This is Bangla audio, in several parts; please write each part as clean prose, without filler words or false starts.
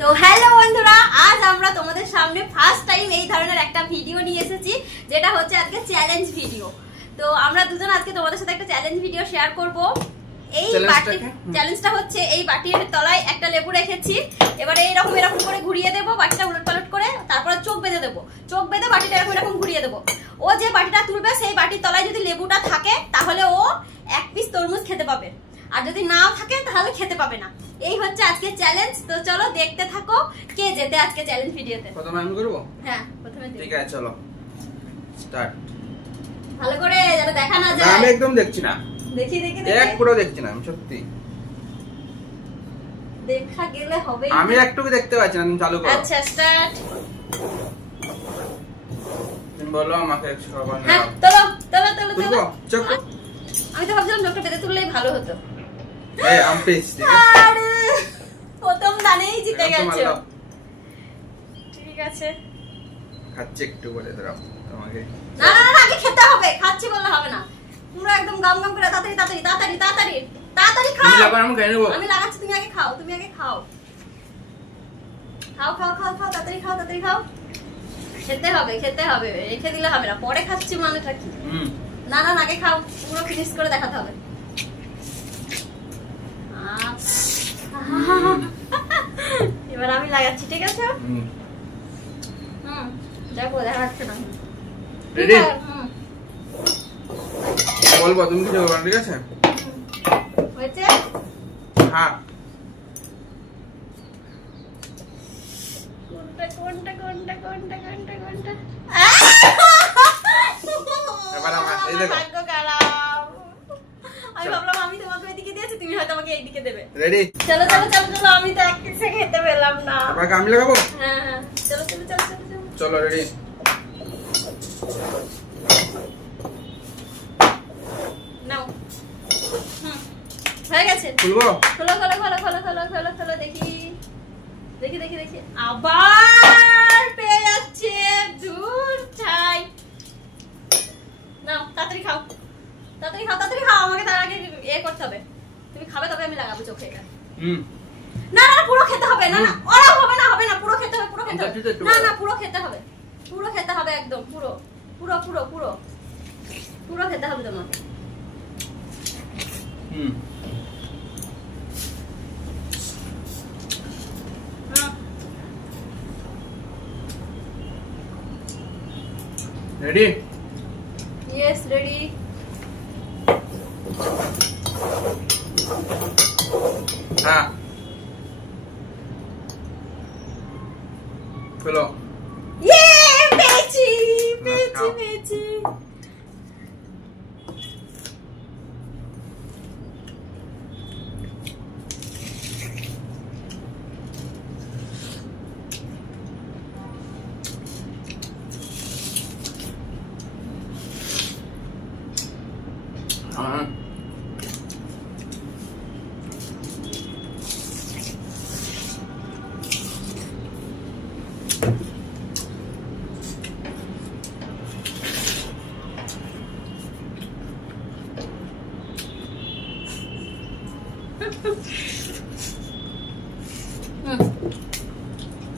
তো হ্যালো বন্ধুরা, আজ আমরা তোমাদের সামনে ফার্স্ট টাইম এই ধরনের একটা ভিডিও নিয়ে এসেছি, যেটা হচ্ছে আজকে চ্যালেঞ্জ ভিডিও। তো আমরা দুজন আজকে তোমাদের সাথে একটা চ্যালেঞ্জ ভিডিও শেয়ার করব। এই বাটি চ্যালেঞ্জটা হচ্ছে, এই বাটির তলায় একটা লেবু রেখেছি, এবারে এরকম এরকম করে ঘুরিয়ে দেবো বাটিটা উলটপালট করে, তারপর চোখ বেঁধে দেবো, চোখ বেঁধে বাটিটা এরকম এরকম ঘুরিয়ে দেবো। ও যে বাটিটা তুলবে সেই বাটির তলায় যদি লেবুটা থাকে তাহলে ও এক পিস তরমুজ খেতে পাবে, আর যদি নাও থাকে তাহলে খেতে পাবে না। এই হচ্ছে আজকে চ্যালেঞ্জ। তো চলো দেখতে থাকো কে জেতে আজকে চ্যালেঞ্জ ভিডিওতে। প্রথমে আমি করব? হ্যাঁ প্রথমে তুই। ঠিক আছে চলো স্টার্ট। ভালো করে যেন দেখা না যায়। আমি একদম দেখছি না। দেখি দেখি এক পুরো দেখছি না আমি, সত্যি দেখা গেলে হবে। আমি একটুকু দেখতে পাচ্ছি না, তুমি চালু করো। আচ্ছা স্টার্ট। তুমি বলো আমাকে সবার নাম। হ্যাঁ চলো চলো চলো চলো। চোখ আমি তো ভাবছিলাম চোখটা বেঁধে তুললেই ভালো হতো। এই আমপিস আরে প্রথম দানেই জিতে গেছে। ঠিক আছে খাচ্ছি একটু বলে দাও তোমাকে। না না না, আগে খেতে হবে, খাচ্ছি বললে হবে না। পুরো একদম গাম গাম করে তাড়াতাড়ি তাড়াতাড়ি তাড়াতাড়ি তাড়াতাড়ি তাড়াতাড়ি খাও। তুমি লাগাও, আমি খেয়ে নেব। আমি লাগাচ্ছি, তুমি আগে খাও, তুমি আগে খাও। খাও খাও খাও খাও, তাড়াতাড়ি খাও তাড়াতাড়ি খাও। খেতে হবে খেতে হবে, রেখে দিলে হবে না, পরে খাচ্ছি মানেটা কি? না না আগে খাও, পুরো ফিনিশ করে দেখাতে হবে। এবার আমি লাগাচ্ছি, ঠিক আছে? দেখো দেখা যাচ্ছে না। রেডি? বলবো তুমি কিছু বলবা, ঠিক আছে? হয়েছে? হ্যাঁ। কোনটা কোনটা কোনটা কোনটা কোনটা কোনটা? এবার এই দেখো। ভাগ্য খারাপ। আমি ভাবলাম আমি তোমাকে এদিকে দিয়েছি, তুমি হয়তো আমাকে এইদিকে দেবে। রেডি? চলো চলো চলো চলো, আমি তো এক পিসে খেতে পেলাম না। এবার আমি লাগাবো? হ্যাঁ হ্যাঁ চলো চলো চলো চলো চলো। চলো রেডি? নাও। হয়ে গেছে। খুলবো? খোলো খোলো খোলো খোলো খোলো খোলো খোলো, দেখি দেখি দেখি দেখি। আবার পেয়ে যাচ্ছে, দূর ছাই। নাও তাড়াতাড়ি খাও তাড়াতাড়ি খাও তাড়াতাড়ি খাও, আমাকে তার আগে এ করতে হবে। তুমি খাবে তবে আমি লাগাবো চোখে। না না পুরো খেতে হবে। না না ওরা হবে না, হবে না, পুরো খেতে হবে, পুরো খেতে হবে। না না পুরো খেতে হবে, পুরো খেতে হবে, একদম পুরো পুরো পুরো পুরো পুরো খেতে হবে তোমাকে। রেডি? Yes ready. হ্যাঁ চলো। ইয়ে পেয়েছি পেয়েছি পেয়েছি।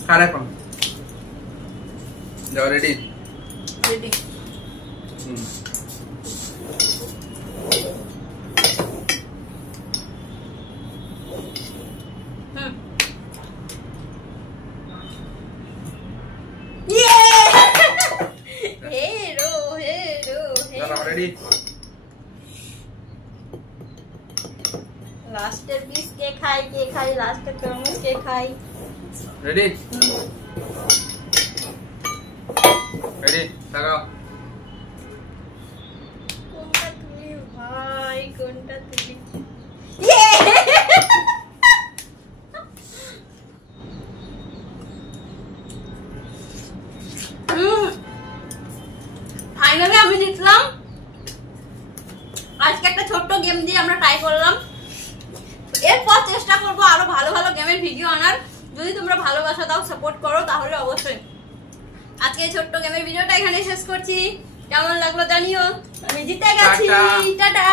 কার এখন যাও। রেডি? রেডি। লাস্টের পিস কে খাই কে খাই, লাস্টের তরমুজ কে খাই। রেডি? রেডি লাগাও। কোনটা তুলি ভাই, কোনটা তুলি? ফাইনালি আমি জিতলাম। আজকে একটা ছোট্ট গেম দিয়ে আমরা ট্রাই করলাম, এরপর চেষ্টা করবো আরো ভালো ভালো গেমের ভিডিও আনার। যদি তোমরা ভালোবাসা দাও, সাপোর্ট করো, তাহলে অবশ্যই। আজকে এই ছোট্ট গেমের ভিডিওটা এখানে শেষ করছি। কেমন লাগলো জানিও। আমি জিতে গেছি। টাটা।